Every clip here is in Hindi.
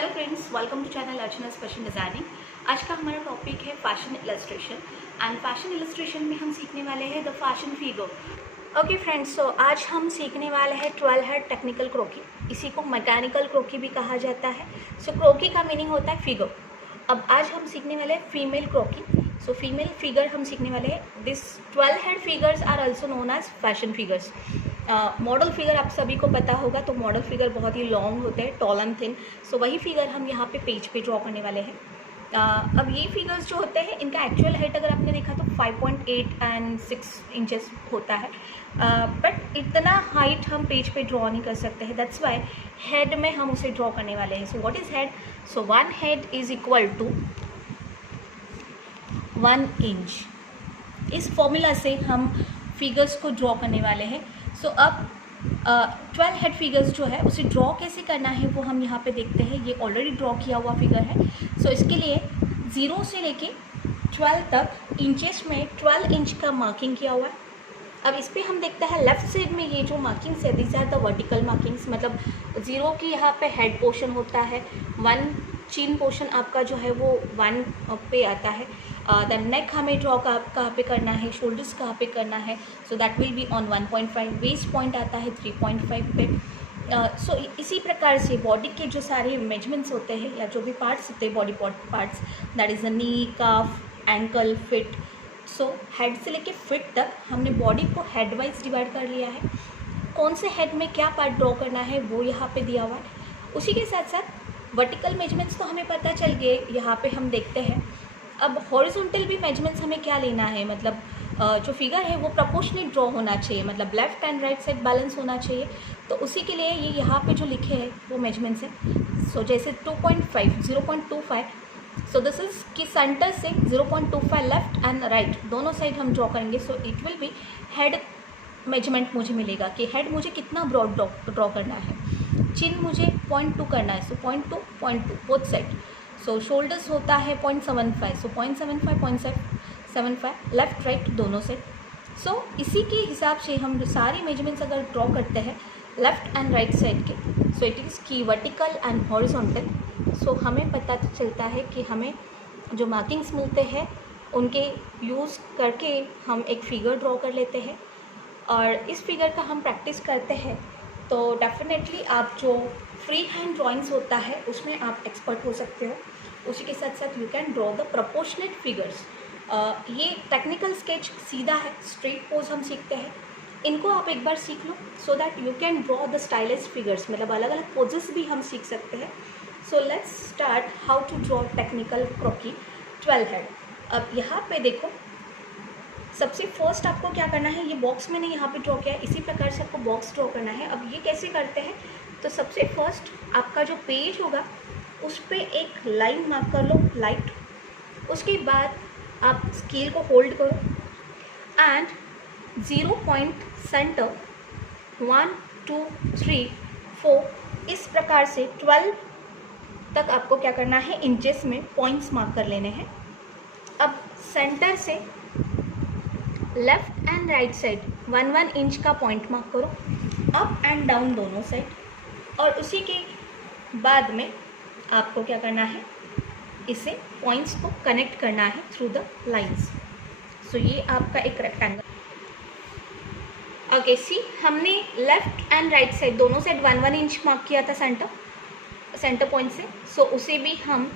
Hello friends, welcome to channel Archana's fashion designing. आज का हमारा टॉपिक है fashion illustration and fashion illustration में हम सीखने वाले हैं the fashion figure. Okay friends, so आज हम सीखने वाले हैं 12 हेड टेक्निकल क्रोकी। इसी को मैकेनिकल क्रोकी भी कहा जाता है। सो क्रोकी का मीनिंग होता है फिगर। अब आज हम सीखने वाले हैं female croquis. So female figure हम सीखने वाले हैं। This 12 head figures are also known as fashion figures. Model figure आप सभी को पता होगा, तो मॉडल फिगर बहुत ही लॉन्ग होते हैं, टॉल एंड थिन। सो वही फिगर हम यहाँ पे पेज पे ड्रॉ करने वाले हैं। अब ये फिगर्स जो होते हैं, इनका एक्चुअल हाइट अगर आपने देखा तो 5.8 एंड 6 इंचेस होता है, बट इतना हाइट हम पेज पे ड्रॉ नहीं कर सकते हैं। दैट्स वाई हेड में हम उसे ड्रॉ करने वाले हैं। So what is head? So 1 head is equal to 1 inch. इस फॉर्मूला से हम फिगर्स को ड्रॉ करने वाले हैं। सो अब 12 हेड फिगर्स जो है उसे ड्रॉ कैसे करना है वो हम यहाँ पे देखते हैं। ये ऑलरेडी ड्रॉ किया हुआ फिगर है। सो इसके लिए 0 से लेके 12 तक इंचेस में 12 इंच का मार्किंग किया हुआ है। अब इस पर हम देखते हैं लेफ्ट साइड में ये जो मार्किंग्स है, this are the vertical markings. मतलब 0 की यहाँ पे हेड पोर्शन होता है, 1 चिन पोर्शन आपका जो है वो 1 पे आता है। देन नेक हमें ड्रॉ कहाँ पे करना है, शोल्डर्स कहाँ पे करना है, so that will be on 1.5। Waist point आता है 3.5 पे। सो इसी प्रकार से बॉडी के जो सारे मेजरमेंट्स होते हैं या जो भी पार्ट्स होते हैं body parts, that is the knee, calf, ankle, fit. So head से लेके फिट तक हमने बॉडी को हेड वाइज डिवाइड कर लिया है। कौन से हेड में क्या पार्ट ड्रॉ करना है वो यहाँ पे दिया हुआ है। उसी के साथ साथ वर्टिकल मेजरमेंट्स तो हमें पता चल गए, यहाँ पे हम देखते हैं। अब हॉरिजॉन्टल भी मेजरमेंट्स हमें क्या लेना है, मतलब जो फिगर है वो प्रोपोर्शनेट ड्रॉ होना चाहिए, मतलब left and right side balance होना चाहिए। तो उसी के लिए ये यहाँ पे जो लिखे हैं वो मेजरमेंट्स हैं। सो जैसे 2.5, 0.25, सो दिस इज़ कि सेंटर से 0.25 लेफ्ट एंड राइट दोनों साइड हम ड्रॉ करेंगे। So it will be head measurement मुझे मिलेगा कि हेड मुझे कितना ब्रॉड ड्रॉ करना है। चिन मुझे 0.2 करना है, सो 0.2, 0.2 बोथ साइड। सो शोल्डर्स होता है 0.75, सो 0.75, 0.75 लेफ्ट राइट दोनों साइड। सो इसी के हिसाब से हम सारे मेजरमेंट्स अगर ड्रॉ करते हैं लेफ्ट एंड राइट साइड के, सो इट इज़ की वर्टिकल एंड हॉरिजॉन्टल। सो हमें पता चलता है कि हमें जो मार्किंग्स मिलते हैं उनके यूज़ करके हम एक फिगर ड्रॉ कर लेते हैं। और इस फिगर का हम प्रैक्टिस करते हैं तो डेफिनेटली आप जो फ्री हैंड ड्राइंग्स होता है उसमें आप एक्सपर्ट हो सकते हो। उसी के साथ साथ you can draw the proportionate figures. ये टेक्निकल स्केच सीधा है, स्ट्रेट पोज हम सीखते हैं। इनको आप एक बार सीख लो so that you can draw the stylish figures, मतलब अलग अलग पोजेस भी हम सीख सकते हैं। So let's start how to draw technical croquis 12 head. अब यहाँ पे देखो, सबसे फर्स्ट आपको क्या करना है, ये बॉक्स मैंने यहाँ पे ड्रॉ किया है, इसी प्रकार से आपको बॉक्स ड्रॉ करना है। अब ये कैसे करते हैं, तो सबसे फर्स्ट आपका जो पेज होगा उस पर एक लाइन मार्क कर लो, लाइट। उसके बाद आप स्केल को होल्ड करो एंड 0 पॉइंट सेंटर 1, 2, 3, 4 इस प्रकार से 12 तक आपको क्या करना है, इंचेस में पॉइंट्स मार्क कर लेने हैं। अब सेंटर से left and right side 1-1 inch का पॉइंट मार्क करो, अप एंड डाउन दोनों साइड। और उसी के बाद में आपको क्या करना है, इसे पॉइंट्स को कनेक्ट करना है थ्रू द लाइंस। सो ये आपका एक रेक्टेंगल। ओके, सी हमने लेफ्ट एंड राइट साइड दोनों साइड 1-1 इंच मार्क किया था सेंटर पॉइंट से। सो उसे भी हम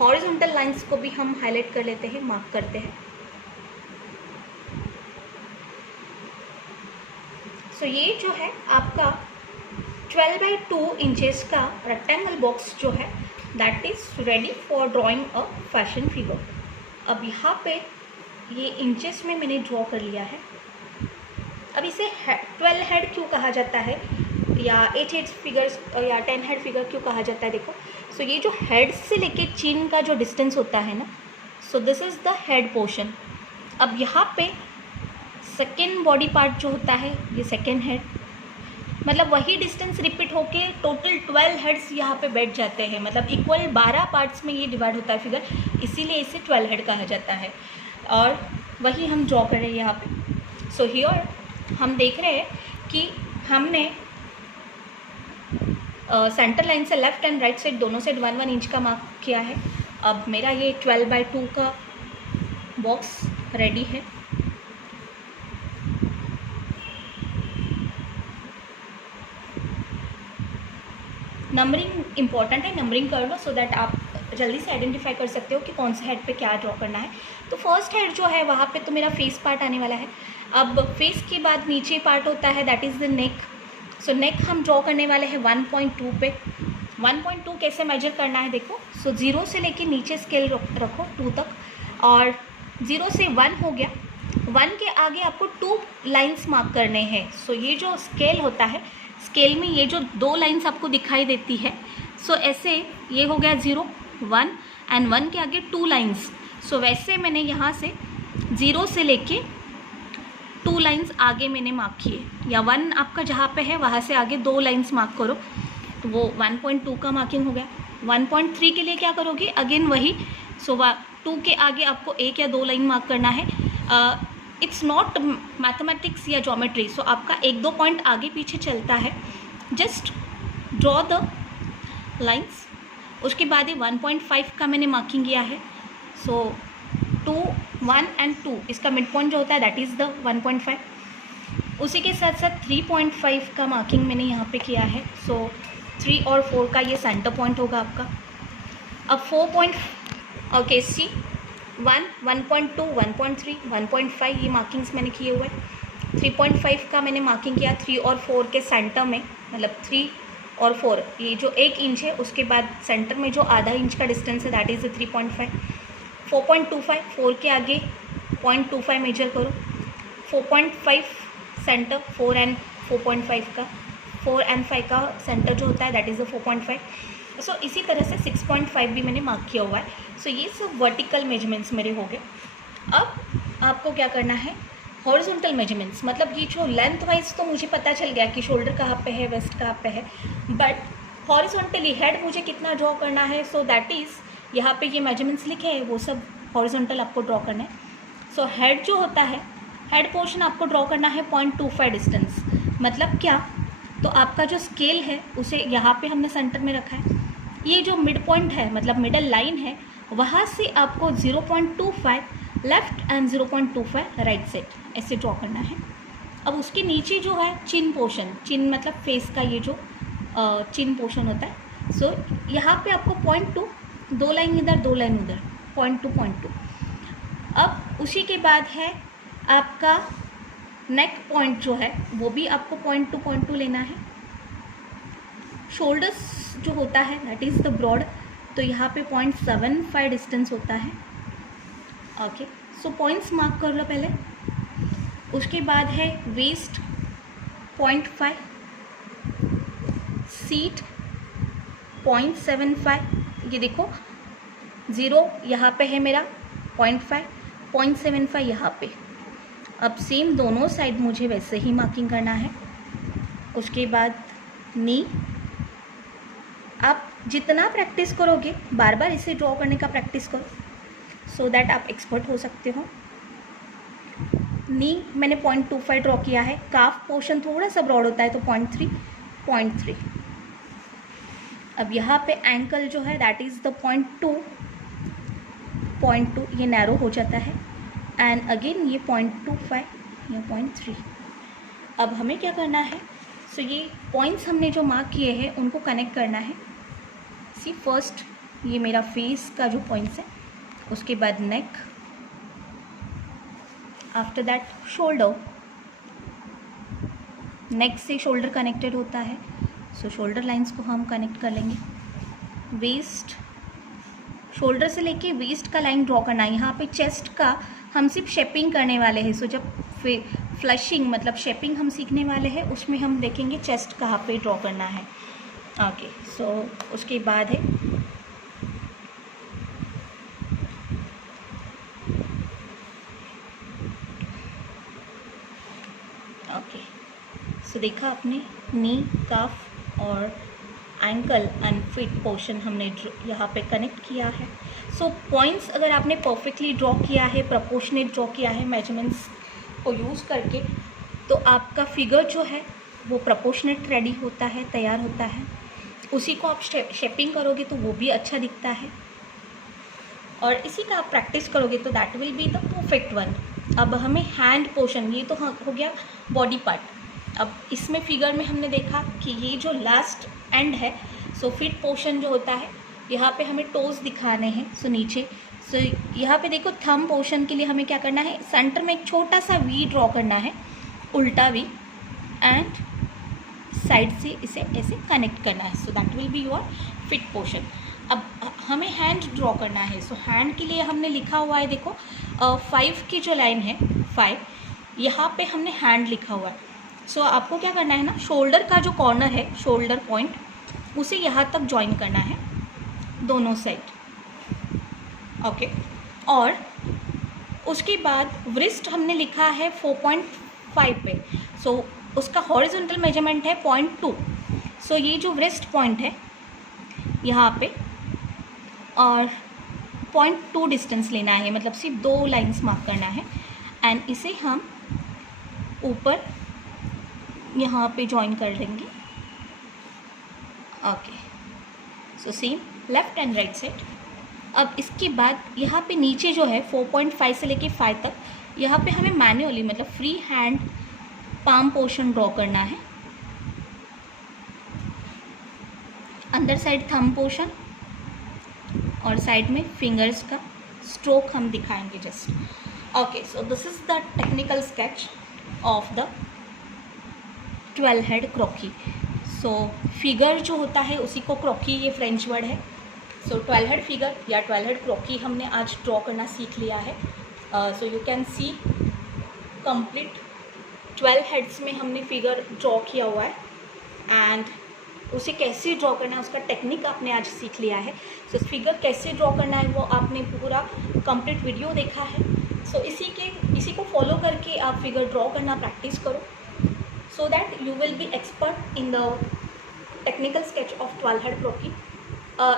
हॉरिजॉन्टल लाइंस को भी हम हाईलाइट कर लेते हैं, मार्क करते हैं। सो ये जो है आपका 12/2 इंचेस का रेक्टेंगल बॉक्स जो है that is ready for drawing a fashion figure. अब यहाँ पे ये इंचेस में मैंने ड्रॉ कर लिया है। अब इसे 12 हेड क्यों कहा जाता है या 8 हेड फिगर्स या 10 हेड फिगर क्यों कहा जाता है, देखो। सो ये जो हेड से लेके चिन का जो डिस्टेंस होता है ना, so this is the head portion. अब यहाँ पे सेकेंड बॉडी पार्ट जो होता है ये सेकेंड हेड, मतलब वही डिस्टेंस रिपीट होके टोटल 12 हेड्स यहाँ पे बैठ जाते हैं, मतलब इक्वल 12 पार्ट्स में ये डिवाइड होता है फिगर, इसीलिए इसे 12 हेड कहा जाता है। और वही हम ड्रॉ कर रहे हैं यहाँ पे। सो हियर हम देख रहे हैं कि हमने सेंटर लाइन से लेफ्ट एंड राइट साइड दोनों साइड 1 1 इंच का मार्क किया है। अब मेरा ये 12x2 का बॉक्स रेडी है। नंबरिंग इम्पॉर्टेंट है, नंबरिंग कर लो सो दैट आप जल्दी से आइडेंटिफाई कर सकते हो कि कौन से हेड पे क्या ड्रॉ करना है। तो फर्स्ट हेड जो है वहाँ पे तो मेरा फेस पार्ट आने वाला है। अब फेस के बाद नीचे पार्ट होता है दैट इज़ द नेक। सो नेक हम ड्रॉ करने वाले हैं 1.2 पे। 1.2 कैसे मेजर करना है देखो। सो 0 से लेके नीचे स्केल रखो 2 तक, और 0 से 1 हो गया। 1 के आगे आपको 2 लाइन्स मार्क करने हैं। सो ये जो स्केल होता है, स्केल में ये जो 2 लाइन्स आपको दिखाई देती है, सो ऐसे ये हो गया 0 1 एंड 1 के आगे 2 लाइन्स। सो वैसे मैंने यहाँ से 0 से लेके 2 लाइन्स आगे मैंने मार्क किए, या 1 आपका जहाँ पे है वहाँ से आगे 2 लाइन्स मार्क करो, तो वो 1.2 का मार्किंग हो गया। 1.3 के लिए क्या करोगे, अगेन वही। सो 2 के आगे आपको 1 या 2 लाइन मार्क करना है। इट्स नॉट मैथमेटिक्स या ज्योमेट्री, सो आपका 1-2 पॉइंट आगे पीछे चलता है। Just draw the lines. उसके बाद ये 1.5 का मैंने मार्किंग किया है। सो 2 1 एंड 2 इसका मिड पॉइंट जो होता है दैट इज़ द 1.5। उसी के साथ साथ 3.5 का मार्किंग मैंने यहाँ पे किया है। सो 3 और 4 का ये सेंटर पॉइंट होगा आपका। अब 4 ओके सी 1 1.2 1.3 1.5 ये मार्किंग्स मैंने किए हुए। 3.5 का मैंने मार्किंग किया 3 और 4 के सेंटर में, मतलब 3 और 4 ये जो 1 इंच है उसके बाद सेंटर में जो आधा इंच का डिस्टेंस है दैट इज़ 3.5। 4.25 4 के आगे 0.25 मेजर करो। 4.5 सेंटर 4 एंड 4.5 का, 4 एंड 5 का सेंटर जो होता है दैट इज़ 4.5। सो इसी तरह से 6.5 भी मैंने मार्क किया हुआ है। सो ये सब वर्टिकल मेजरमेंट्स मेरे हो गए। अब आपको क्या करना है, हॉरिजॉन्टल मेजरमेंट्स, मतलब ये जो लेंथ वाइज तो मुझे पता चल गया कि शोल्डर कहाँ पे है, वेस्ट कहाँ पे है, बट हॉरिजॉन्टली हेड मुझे कितना ड्रॉ करना है। सो दैट इज़ यहाँ पे ये मेजरमेंट्स लिखे हैं वो सब हॉरिजॉन्टल आपको ड्रॉ करना है। सो हेड जो होता है, हेड पोर्शन आपको ड्रॉ करना है 0.25 डिस्टेंस। मतलब क्या, तो आपका जो स्केल है उसे यहाँ पे हमने सेंटर में रखा है। ये जो मिड पॉइंट है मतलब मिडल लाइन है, वहाँ से आपको 0.25 लेफ्ट एंड 0.25 राइट साइड ऐसे ड्रॉ करना है। अब उसके नीचे जो है चिन पोर्शन, चिन मतलब फेस का ये जो चिन पोर्शन होता है। सो यहाँ पे आपको 0.2 2 लाइन इधर 2 लाइन उधर 0.2 अब उसी के बाद है आपका नेक पॉइंट जो है वो भी आपको 0.2 लेना है। शोल्डर्स जो होता है दैट इज़ द ब्रॉड, तो यहाँ पे 0.75 डिस्टेंस होता है। ओके, सो पॉइंट्स मार्क कर लो पहले। उसके बाद है वेस्ट 0.5, सीट 0.75, ये देखो 0 यहाँ पे है मेरा 0.5, 0.75 यहाँ पे। अब सेम दोनों साइड मुझे वैसे ही मार्किंग करना है। उसके बाद नी, आप जितना प्रैक्टिस करोगे बार बार इसे ड्रॉ करने का प्रैक्टिस करो सो दैट आप एक्सपर्ट हो सकते हो। नी मैंने 0.25 ड्रॉ किया है। काफ पोर्शन थोड़ा सा ब्रॉड होता है तो 0.3। अब यहाँ पे एंकल जो है दैट इज़ द 0.2, ये नैरो हो जाता है एंड अगेन ये 0.25 या 0.3। अब हमें क्या करना है, सो ये पॉइंट्स हमने जो मार्क किए हैं उनको कनेक्ट करना है। सी फर्स्ट ये मेरा फेस का जो पॉइंट्स है, उसके बाद नेक, आफ्टर दैट शोल्डर, नेक से शोल्डर कनेक्टेड होता है सो शोल्डर लाइंस को हम कनेक्ट कर लेंगे। वेस्ट, शोल्डर से लेके वेस्ट का लाइन ड्रॉ करना है। यहाँ पे चेस्ट का हम सिर्फ शेपिंग करने वाले हैं। सो जब फ्लशिंग मतलब शेपिंग हम सीखने वाले हैं उसमें हम देखेंगे चेस्ट कहाँ पे ड्रॉ करना है। ओके, सो उसके बाद है सो देखा आपने नी, काफ और एंकल एंड फिट पोर्शन हमने यहाँ पे कनेक्ट किया है। सो पॉइंट्स अगर आपने परफेक्टली ड्रॉ किया है, प्रपोर्शनेट ड्रॉ किया है मेजरमेंट्स को यूज़ करके, तो आपका फिगर जो है वो प्रपोर्शनेट रेडी होता है, तैयार होता है। उसी को आप शेपिंग करोगे तो वो भी अच्छा दिखता है, और इसी का आप प्रैक्टिस करोगे तो that will be the perfect one. अब हमें हैंड पोर्शन, ये तो हो गया बॉडी पार्ट। अब इसमें फिगर में हमने देखा कि ये जो लास्ट एंड है, सो फिट पोर्शन जो होता है, यहाँ पे हमें टोज दिखाने हैं, सो नीचे। सो यहाँ पे देखो थंब पोर्शन के लिए हमें क्या करना है, सेंटर में एक छोटा सा वी ड्रॉ करना है, उल्टा वी, एंड साइड से इसे ऐसे कनेक्ट करना है, so that will be your fit portion. अब हमें हैंड ड्रॉ करना है, सो हैंड के लिए हमने लिखा हुआ है, देखो 5 की जो लाइन है 5, यहाँ पे हमने हैंड लिखा हुआ है। सो आपको क्या करना है ना, शोल्डर का जो कॉर्नर है, शोल्डर पॉइंट, उसे यहाँ तक ज्वाइन करना है दोनों साइड, ओके। और उसके बाद व्रिस्ट हमने लिखा है 4.5 पे, सो उसका हॉरिजॉन्टल मेजरमेंट है 0.2। सो ये जो व्रिस्ट पॉइंट है यहाँ पे, और 0.2 डिस्टेंस लेना है, मतलब सिर्फ 2 लाइंस मार्क करना है, एंड इसे हम ऊपर यहाँ पे ज्वाइन कर लेंगे, okay. So same left and right side. अब इसके बाद यहाँ पे नीचे जो है 4.5 से लेके 5 तक, यहाँ पे हमें मैन्युअली मतलब free hand palm portion draw करना है, अंदर साइड थंब पोर्शन, और साइड में फिंगर्स का स्ट्रोक हम दिखाएंगे just, okay. So this is the technical sketch of the 12 head croquis. So figure जो होता है उसी को क्रॉकी, ये फ्रेंच वर्ड है। सो 12 हेड फिगर या 12 हेड क्रॉकी हमने आज ड्रॉ करना सीख लिया है। So you can see complete 12 heads में हमने फिगर ड्रॉ किया हुआ है, एंड उसे कैसे ड्रॉ करना है उसका टेक्निक आपने आज सीख लिया है। सो फिगर कैसे ड्रॉ करना है वो आपने पूरा कंप्लीट वीडियो देखा है। सो इसी को फॉलो करके आप फिगर ड्रॉ करना प्रैक्टिस करो, so that you will be expert in the technical sketch of 12 head croquis.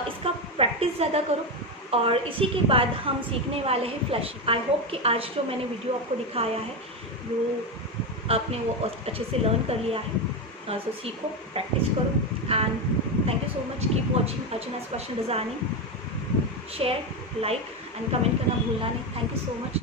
इसका प्रैक्टिस ज़्यादा करो, और इसी के बाद हम सीखने वाले हैं फ्लशिंग। आई होप कि आज जो मैंने वीडियो आपको दिखाया है वो आपने वो अच्छे से लर्न कर लिया है। सो सीखो, प्रैक्टिस करो, and thank you so much. Keep watching Archana's fashion designing. Share, like and comment करना भूलना नहीं। Thank you so much.